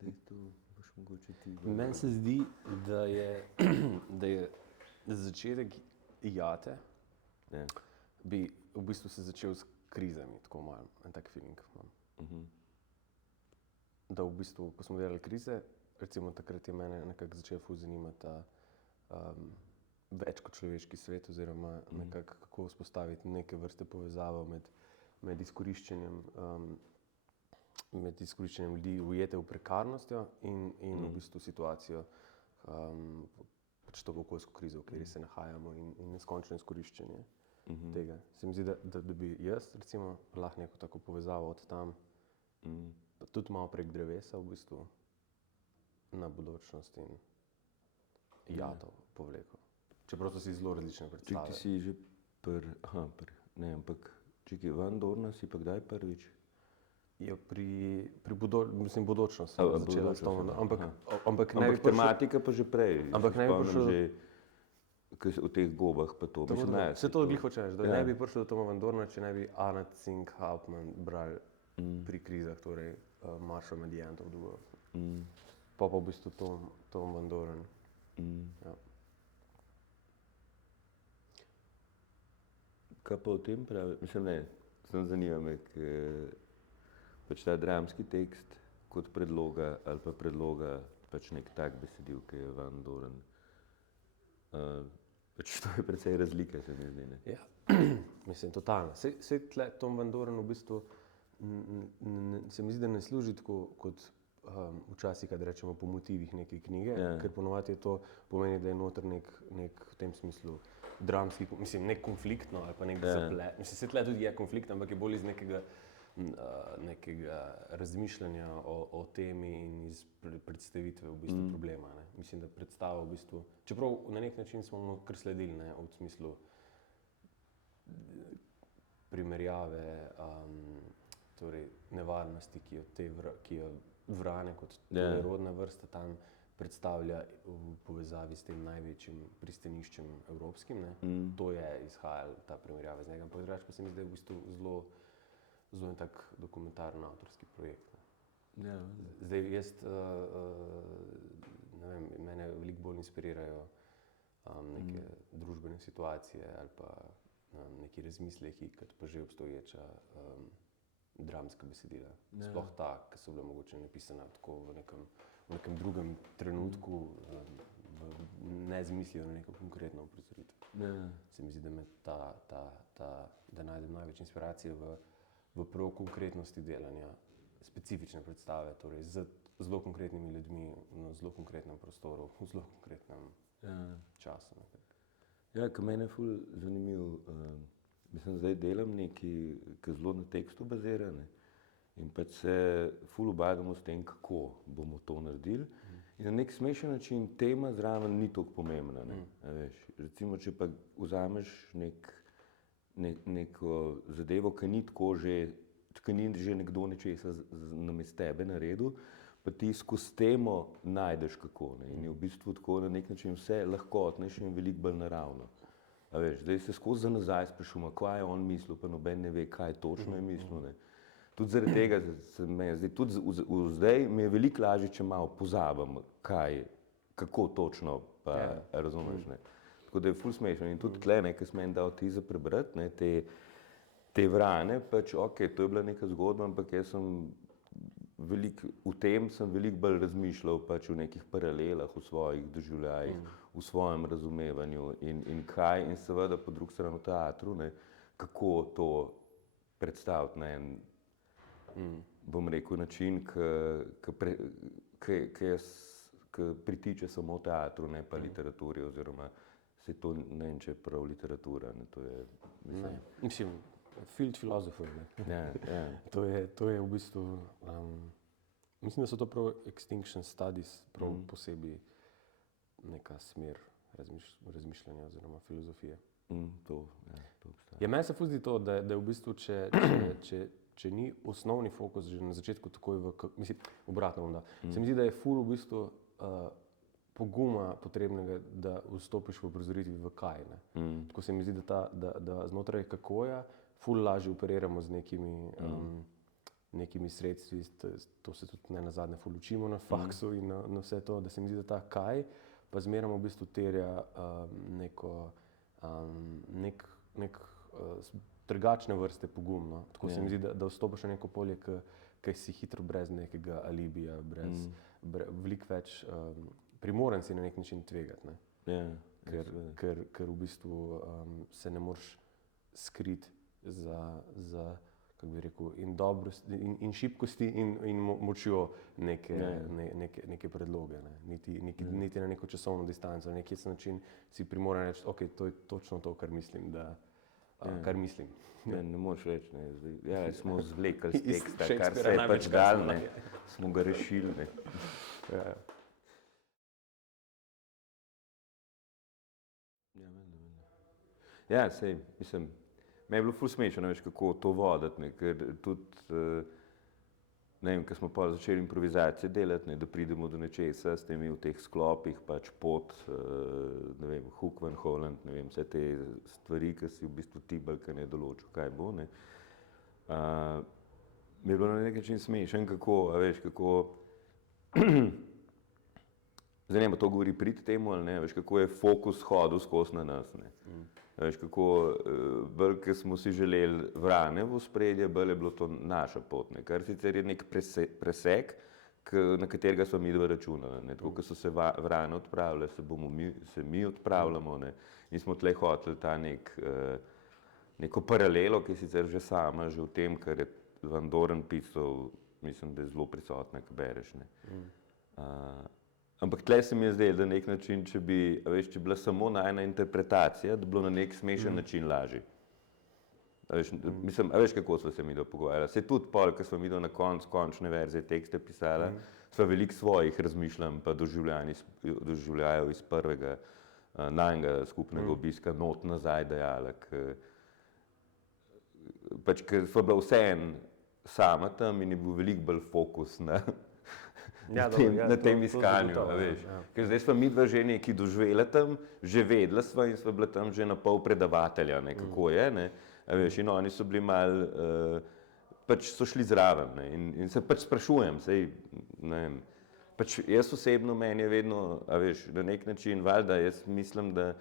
Zdaj to boš mogoče ti. Meni se zdi, da je začetek jate, Ja. bi v bistvu se začel s krizami, tako malo, en tak feeling imam. Da v bistvu, ko smo delali krize, recimo takrat je mene nekako začel ful zanimati več kot človeški svet oziroma nekako kako vzpostaviti neke vrste povezavo med izkoriščanjem ljudi ujete v prekarnostjo in v bistvu situacijo, pač to okoljsko krizo, v kateri se nahajamo in neskončno izkoriščanje tega. Se mi zdi, da bi jaz recimo lahko neko tako povezavo od tam, pa tudi malo prek drevesa v bistvu, na bodočnost in jato povlekel. Čeprav so si zelo različne predstave. Ti si že ne, ampak čekaj, Van Dorna si pa kdaj prvič? Ja, bodočnost sem začela s tom, ampak ne bi Ampak tematika pa že prej. Ampak ne bi prišel v teh gobah pa to. Vse to glih hočem reči, da ne bi prišel do Toma Van Dorna, če ne bi Anat Singh Hauptmann brali pri krizah, torej Maršal med the End of the World. Pa v bistvu Tom Van Doren. Ja. Kaj pa o tem pravi? Mislim, ne, sem zanima me, ker pač ta dramski tekst kot predloga ali pa predloga pač nek tak besedil, ki je Van Doren. Pač to je precej razlika, se mi zdi, ne? Ja, mislim, totalno. Saj tle Tom Van Doren v bistvu se mi zdi, da ne služi tako kot včasih, kad rečemo po motivih neke knjige, ker ponovadi je to pomeni, da je noter nek v tem smislu dramski, mislim, nek konflikt, no, ali pa nek zaplet. Mislim, se tle tudi je konflikt, ampak je bolj iz nekega razmišljanja o temi in iz predstavitve v bistvu problema, ne. Mislim, da predstava v bistvu, čeprav na nek način smo mu kar sledili, ne, v smislu primerjave, torej nevarnosti, ki jo vrane kot rodna vrsta tam predstavlja v povezavi s tem največjim pristaniščem evropskim, ne. To je izhajalo, ta primerjava z njega, ampak drugače pa se mi zdi, da je v bistvu zelo en tak dokumentarni avtorski projekt, ne. Ja. Zdaj jaz, ne vem, mene veliko bolj inspirirajo neke družbene situacije ali pa neki razmisleki, kot pa že obstoječa dramska besedila. Sploh ta, ki so bila mogoče napisana tako v nekem drugem trenutku, ne z mislijo na neko konkretno uprizoritev. Se mi zdi, da me da najdem največ inspiracije v prav konkretnosti delanja specifične predstave, torej z zelo konkretnimi ljudmi, v zelo konkretnem prostoru, v zelo konkretnem času. Ja, ker mene je ful zanimivo, mislim, zdaj delam nekaj, ki zelo na tekstu bazira, ne, in pač se ful ubadamo s tem, kako bomo to naredili. In na nek smešen način tema zraven ni toliko pomembna, ne, a veš. Recimo, če pa vzameš neko zadevo, ki ni tako že, ki ni že nekdo nečesa namesto tebe naredil, pa ti skozi temo najdeš kako, ne, in je v bistvu tako na nek način vse lahkotnejše in veliko bolj naravno. A veš, zdaj se skozi za nazaj sprašujemo, kaj je on mislil, pa noben ne ve, kaj točno je mislil, ne. Tudi zaradi tega se meni zdi, tudi zdaj mi je veliko lažje, če malo pozabim, kako točno, pa razumeš, ne. Tako da je ful smešno in tudi tle, ne, ko si meni dal ti za prebrati, ne, te vrane, pač okej, to je bila neka zgodba, ampak jaz sem v tem sem veliko bolj razmišljal pač v nekih paralelah, v svojih doživljajih, v svojem razumevanju in kaj, in seveda po drugi strani v teatru, ne, kako to predstaviti na en, bom rekel, način, ki pritiče samo teatru, ne pa literaturi, oziroma se to ne vem, če je prav literatura, ne, to je, mislim, field philosopher, ne. Ja. To je v bistvu, mislim, da so to prav extinction studies, prav posebej neka smer razmišljanja oziroma filozofije. To obstaja. Ja, meni se ful zdi to, da je v bistvu, če ni osnovni fokus že na začetku takoj mislim, obratno bom dal. Se mi zdi, da je ful v bistvu poguma potrebnega, da vstopiš v uprizoritvi v kaj, ne. Tako se mi zdi, da znotraj kakoja ful lažje operiramo z nekimi nekimi sredstvi, to se tudi ne nazadnje ful učimo na faksu in na vse to, da se mi zdi, da ta kaj pa zmeraj v bistvu terja nek drugačne vrste pogum. No? Tako se mi zdi, da vstopiš v neko polje, ki si hitro brez nekega alibija, veliko več primoren si na nek način tvegati. Ne? Ker v bistvu se ne moreš skriti za kako bi rekel, in šibkosti in močjo neke predloge. Ne? Niti na neko časovno distanco, na neki način si primoran reči, ok, to je točno to, kar mislim, kar mislim. Ne moreš reči, ne. Smo zvlekli z teksta, kar se je pač dal, ne. Smo ga rešili. Ne. Ja, sej, mislim, me je bilo ful smešno, veš, kako to voditi, ne, ker tudi, ne vem, ko smo pa začeli improvizacije delati, ne, da pridemo do nečesa s temi v teh sklopih, pač pot, ne vem, Hook Van Holland, ne vem, vse te stvari, ki si v bistvu tibal, ki ne določil, kaj bo, ne. Mi je bilo na nek način smešen, kako, a veš, kako, zdaj ne, to govori prid temu, ali ne, veš, kako je fokus hodil skozi na nas, ne. Veš, kako bolj, ko smo si želeli Vrane v ospredje, bolj je bilo to naša pot, ne, kar sicer je nek presek, na katerega smo mi dva računali, ne, tako, ko so se Vrane odpravile, se mi odpravljamo, ne, in smo tle hoteli ta neko paralelo, ki je sicer že sama, že v tem, kar je Van Doren pisal, mislim, da je zelo prisotna, ko bereš, ne. Ampak tle se mi je zdelo, da na nek način, če bi bila samo najina interpretacija, da bi bilo na nek smešen način lažje. Mislim, a veš, kako sva se midva pogovarjala? Saj tudi pol, ko sva midva na končne verzije tekste pisala, sva veliko svojih razmišljanj pa doživljajev iz prvega najinega skupnega obiska not nazaj dajala, pač, ker sva bila vseeno sama tam in je bil veliko bolj fokus na tem iskanju, a veš. Ker zdaj sva midva že nekaj doživela tam, že vedela sva in sva bila tam že na pol predavatelja, ne, kako je, ne, a veš, in oni so bili malo, pač so šli zraven, ne, in se pač sprašujem, sej, ne vem, pač jaz osebno, meni je vedno, a veš, na nek način, valjda, jaz mislim, da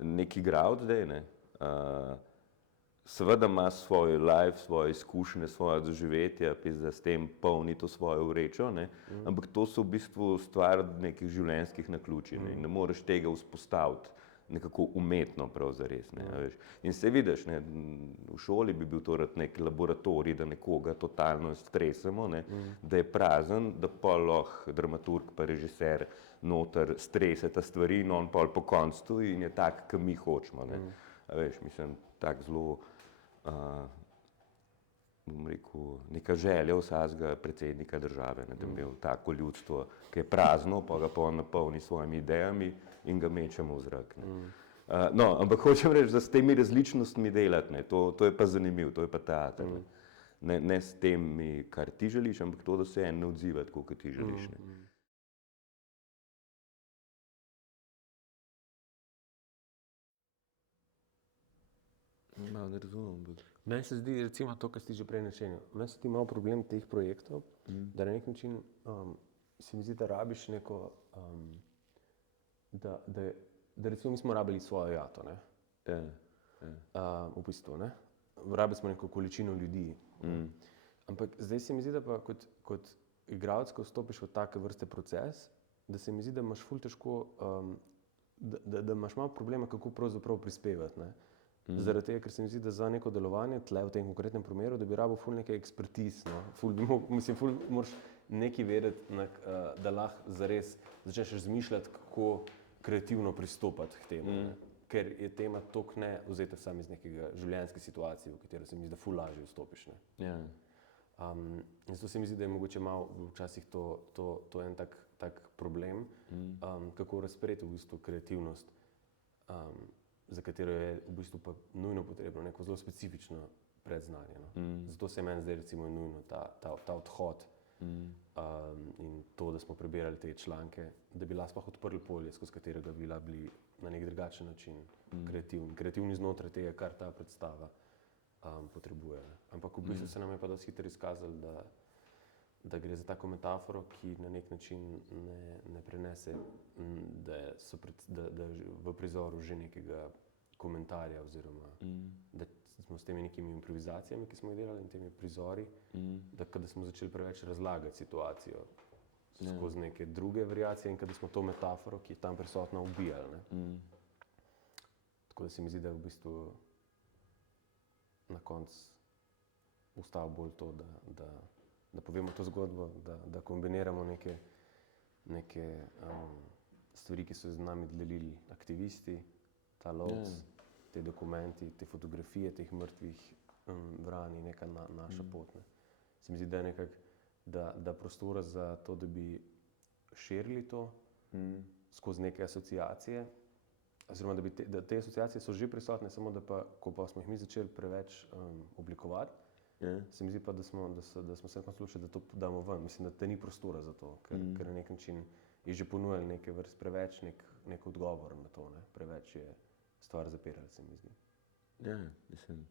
neki igralec zdaj, ne, seveda ima svoj life, svoje izkušnje, svoje doživetja, pizda s tem polni to svojo vrečo, ne, ampak to so v bistvu stvar nekih življenjskih naključij, ne, in ne moreš tega vzpostaviti nekako umetno prav zares, ne, a veš. In se vidiš, ne, v šoli bi bil to rad nek laboratorij, da nekoga totalno stresemo, ne, da je prazen, da pol lahko dramaturg pa režiser noter streseta stvari in on pol po koncu stoji in je tak, ke mi hočemo, ne. A veš, mislim, tak zelo, bom rekel, neka želja vsakega predsednika države, ne, da bi imel tako ljudstvo, ki je prazno, pa ga on napolni s svojimi idejami in ga mečemo v zrak, ne. No, ampak hočem reči, da s temi različnostmi delati, ne, to je pa zanimivo, to je pa teater, ne. Ne s temi, kar ti želiš, ampak to, da se en ne odziva tako, kot ti želiš, ne. Malo ne razumem, ampak. Meni se zdi, recimo to, kar si že prej načenjal, meni se zdi malo problem teh projektov, da na nek način se mi zdi, da rabiš neko, da recimo mi smo rabili svojo jato, ne. V bistvu, ne. Rabili smo neko količino ljudi. Ampak zdaj se mi zdi, da pa kot igralec, ko vstopiš v take vrste proces, da se mi zdi, da imaš ful težko, da imaš malo problema, kako pravzaprav prispevati, ne. Zaradi tega, ker se mi zdi, da za neko delovanje tle v tem konkretnem primeru, da bi rabil ful nekaj ekspertiz, no. Ful moraš nekaj vedeti, da lahko zares začneš razmišljati, kako kreativno pristopati k temu, ne. Ker je tema toliko ne vzeta samo iz nekega življenjske situacije, v katero se mi zdi, da ful lažje vstopiš, ne. In zato se mi zdi, da je mogoče malo včasih to en tak problem, kako razpreti v bistvu kreativnost, za katero je v bistvu pa nujno potrebno neko zelo specifično predznanje, no. Zato se meni zdaj recimo je nujno ta odhod, in to, da smo prebirali te članke, da bi lahko sploh odprli polje, skozi katerega bi lahko bili na nek drugačen način kreativni znotraj tega, kar ta predstava potrebuje. Ne. Ampak v bistvu se nam je pa dosti hitro izkazalo, da gre za tako metaforo, ki na nek način ne prenese, da je v prizoru že nekega komentarja, oziroma da smo s temi nekimi improvizacijami, ki smo jih delali, in temi prizori, da smo začeli preveč razlagati situacijo skozi neke druge variacije in da smo to metaforo, ki je tam prisotna, ubijali. Tako da se mi zdi, da je v bistvu na koncu ostalo bolj to, da povemo to zgodbo, da kombiniramo neke stvari, ki so z nami delili aktivisti, ta lovec, te dokumenti, te fotografije teh mrtvih vran in neka naša pot. Ne. Se mi zdi, da je nekako, da prostora za to, da bi širili to skozi neke asociacije, oziroma da te asociacije so že prisotne, samo da pa, ko pa smo jih mi začeli preveč oblikovati, se mi zdi pa, da smo se nekako odločili, da to damo ven. Mislim, da ni prostora za to, ker na nek način je že ponujali neke vrste preveč nek odgovor na to, ne. Preveč je stvar zapirala, se mi zdi. Ja, mislim.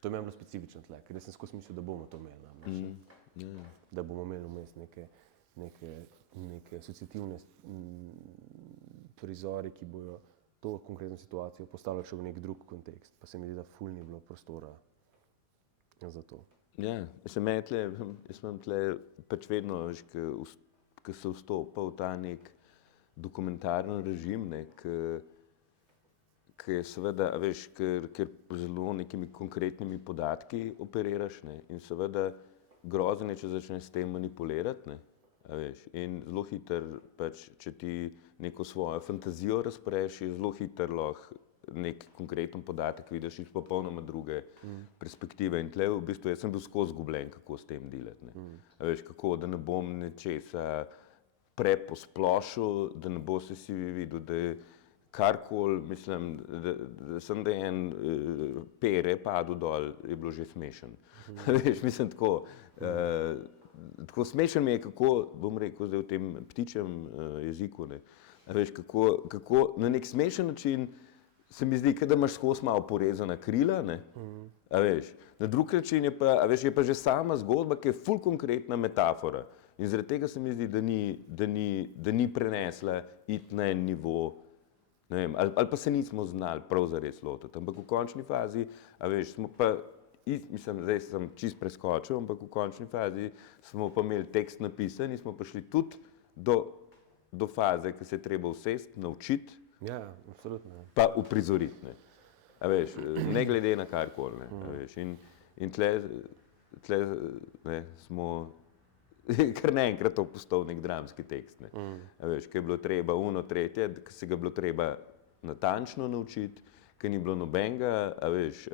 To je meni bilo specifično tle, ker jaz sem skozi mislil, da bomo to imeli. Da bomo imeli vmes neke asociativne prizori, ki bojo to konkretno situacijo postavljali še v nek drug kontekst. Pa se mi zdi, da ful ni bilo prostora za to. Ja, jaz imam tle pač vedno, ko se vstopa v ta nek dokumentarni režim, ne, ki je seveda, veš, ker zelo nekimi konkretnimi podatki operiraš, ne, in seveda grozen je, če začneš s tem manipulirati, ne, a veš, in zelo hitro, pač, če ti neko svojo fantazijo razpreš, je zelo hitro lahko nek konkreten podatek vidiš iz popolnoma druge perspektive. In tle v bistvu jaz sem bil skozi zgubljen, kako s tem delati, ne. A veš, kako, da ne bom nečesa preposplošil, da ne bo se si videl, da je karkoli, mislim, da je en pere padel dol, je bilo že smešen. Veš, mislim, tako smešen mi je, kako, bom rekel zdaj v tem ptičjem jeziku, ne, a veš, kako na nek smešen način se mi zdi, da imaš skozi malo porezana krila, ne, a veš, na drug način je pa, a veš, je pa že sama zgodba, ki je ful konkretna metafora. In zaradi tega se mi zdi, da ni prenesla iti na en nivo, ne vem, ali pa se nismo znali prav zares lotiti, ampak v končni fazi, a veš, smo pa, mislim, zdaj sem čisto preskočil, ampak v končni fazi smo pa imeli tekst napisan in smo prišli tudi do faze, ki se je treba usesti, naučiti, Ja, absolutno. pa uprizoriti, ne. A veš, ne glede na karkoli, ne, a veš, in tle ne, smo kar naenkrat to postal nek dramski tekst, ne. A veš, ki je bilo treba tretje, ki se ga bilo treba natančno naučiti, ki ni bilo nobenega, a veš,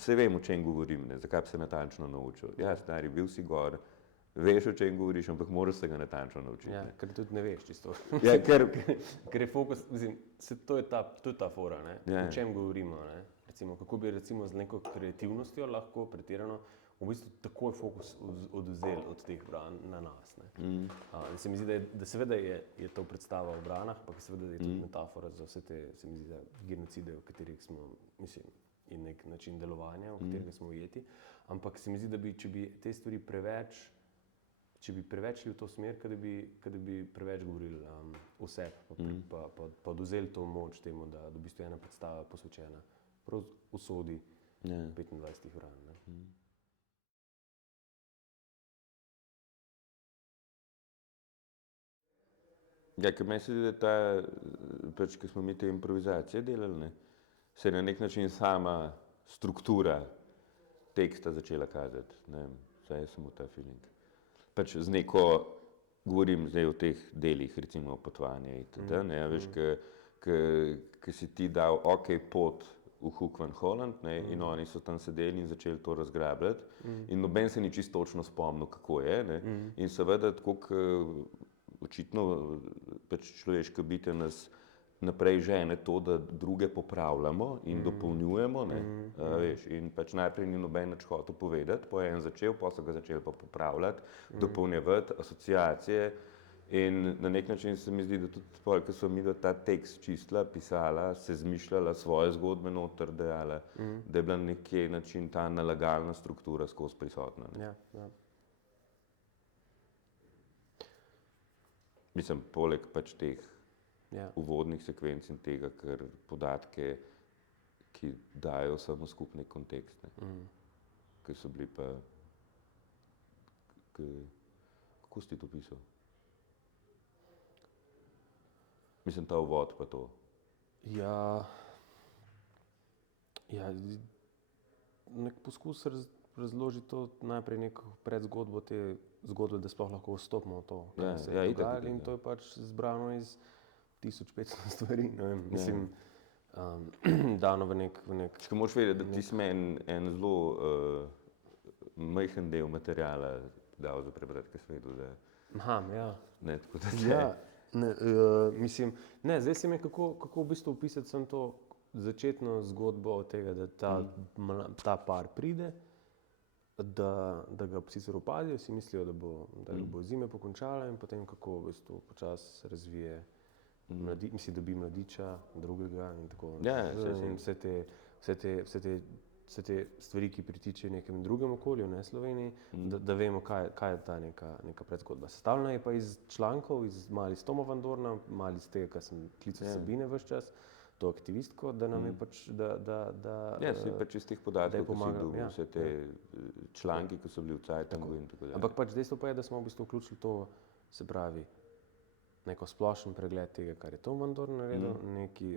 saj vem, o čem govorim, ne, zakaj bi se natančno naučil. Ja, stari, bil si gor, veš, o čem govoriš, ampak moraš se ga natančno naučiti. Ja, ker tudi ne veš čisto. Ja, ker je fokus, mislim, to je ta fora, ne, Ja. o čem govorimo, ne. Recimo, kako bi recimo z neko kreativnostjo lahko pretirano v bistvu takoj fokus odvzeli od teh branj na nas, ne. Se mi zdi, da seveda je to predstava o branah, ampak seveda je tudi metafora za vse te, se mi zdi, da genocide, v katerih smo, mislim, in nek način delovanja, v katerega smo ujeti, ampak se mi zdi, da bi, če bi te stvari preveč šli v to smer, da bi preveč govorili o sebi, pa odvzeli to moč temu, da v bistvu je ena predstava posvečena prav usodi 25 vran, ne. Ja, ker meni se zdi, da pač, ko smo mi te improvizacije delali, ne, se je na nek način sama struktura teksta začela kazati, ne vem, vsaj jaz sem v ta feeling. Pač z neko, govorim zdaj o teh delih, recimo potovanje itd., ne, a veš, ke si ti dal pot v Hoek van Holland, ne, in oni so tam sedeli in začeli to razgrabljati in noben se ni čisto točno spomnil, kako je, ne, in seveda tako, očitno pač človeška bitja nas naprej žene to, da druge popravljamo in dopolnjujemo, ne, veš, in pač najprej ni noben nič hotel povedati, po en začel, potem so ga začeli pa popravljati, dopolnjevati, asociacije In na nek način se mi zdi, da tudi pol, ko so mi ta tekst čistila, pisala, se zmišljala svoje zgodbe noter, dejala, da je bila na neki način ta nalagalna struktura skozi prisotna. Ne. Ja, ja. Mislim, poleg pač teh Ja. uvodnih sekvenc in tega, ker podatke, ki dajo samo skupni kontekst, ne. Ki so bili pa, kako si ti to pisal? Mislim, ta uvod pa to. Ja, nek poskus razložiti to najprej neko predzgodbo te zgodbe, da sploh lahko vstopimo v to, kaj se je dogajalo, in to je pač zbrano iz 1500 stvari, ne vem, mislim, dano v nek... Če moraš vedeti, da ti si meni en zelo majhen del materiala dal za prebrati, kaj si vedel, da... Aha, ja. Ne, tako da Ja, ne, mislim, ne, zdaj se mi je, kako v bistvu opisati sem to začetno zgodbo od tega, da ta par pride, da ga sicer opazijo, si mislijo, da bo zime pokončala, in potem kako v bistvu počasi razvije, dobi mladiča, drugega in tako. Ja, in vse te stvari, ki pritičejo nekem drugem okolju, ne Sloveniji, da vemo, kaj je ta neka predzgodba. Sestavljena je pa iz člankov, malo iz Toma van Dorna, malo iz tega, kar sem klical Sabine ves čas, to aktivistko, da nam je pač, Ja, si pač iz teh podatkov, ko si dobil ja, vse te članki, ki so bili v Cajtangu in tako dalje. Ampak pač dejstvo pa je, da smo v bistvu vključili to, se pravi, neko splošen pregled tega, kar je Tom van Dorn naredil,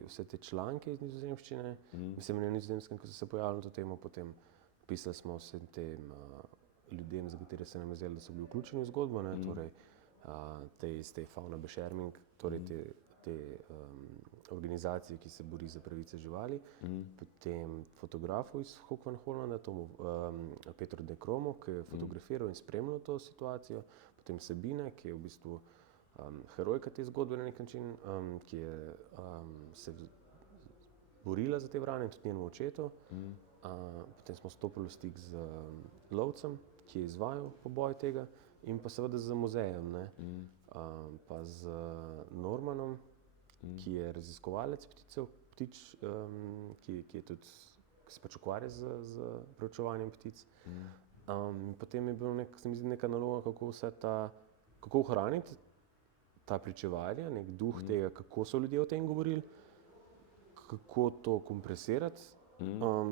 vse te članke iz nizozemščine, mislim, na nizozemskem, ko so se pojavili na to temo, potem pisali smo vsem tem ljudem, za katere se nam je zdelo, da so bili vključeni v zgodbo, ne, torej iz te Fauna Bescherming, torej te organizacije, ki se bori za pravice živali, potem fotografov iz Hoek van Hollanda, Petru de Kromo, ki je fotografiral in spremljal to situacijo, potem Sabine, ki je v bistvu herojka te zgodbe na nek način, ki je se borila za te vrane, in tudi njenemu očetu. Potem smo stopili v stik z lovcem, ki je izvajal poboj tega, in pa seveda z muzejem, ne. Pa z Normanom, ki je raziskovalec ptič, ki je tudi, ki se pač ukvarja z preučevanjem ptic. Potem je bilo se mi zdi neka naloga, kako ohraniti ta pričevanja, nek duh tega, kako so ljudje o tem govorili, kako to kompresirati,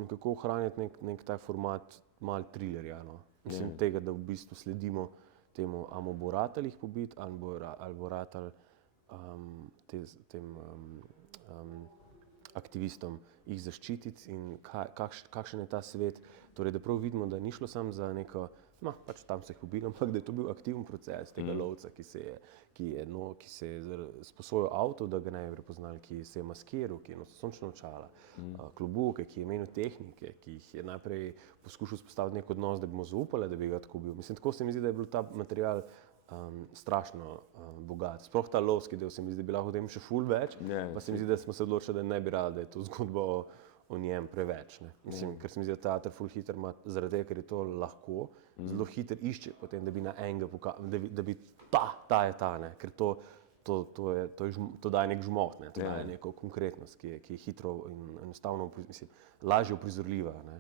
kako ohraniti nek tak format malo trilerja, no. Mislim, tega, da v bistvu sledimo temu, a bo ratalo jih pobiti, ali bo ratalo tem aktivistom jih zaščititi in kakšen je ta svet. Torej, da prav vidimo, da ni šlo samo za neko, pač tam se jih pobili, ampak da je to bil aktiven proces tega lovca, ki se je sposojil avto, da ga ne bi prepoznali, ki se je maskiral, ki je nosil sončna očala, klobuke, ki je menil tehnike, ki jih je najprej poskušal vzpostaviti nek odnos, da bi mu zaupali, da bi ga tako bil. Mislim, tako se mi zdi, da je bil ta material strašno bogat. Sploh ta lovski del se mi zdi, da bi lahko o tem še ful več, pa se mi zdi, da smo se odločili, da ne bi radi, da je to zgodba o njem preveč, ne. Mislim, ker se mi zdi, da teater ful hitro ima, zaradi tega, ker je to lahko, zelo hitro išče potem, da bi na enega da bi ta je ta, ne, ker to daje nek žmoh, ne, to daje neko konkretnost, ki je hitro in enostavno, mislim, lažje uprizorljiva, ne.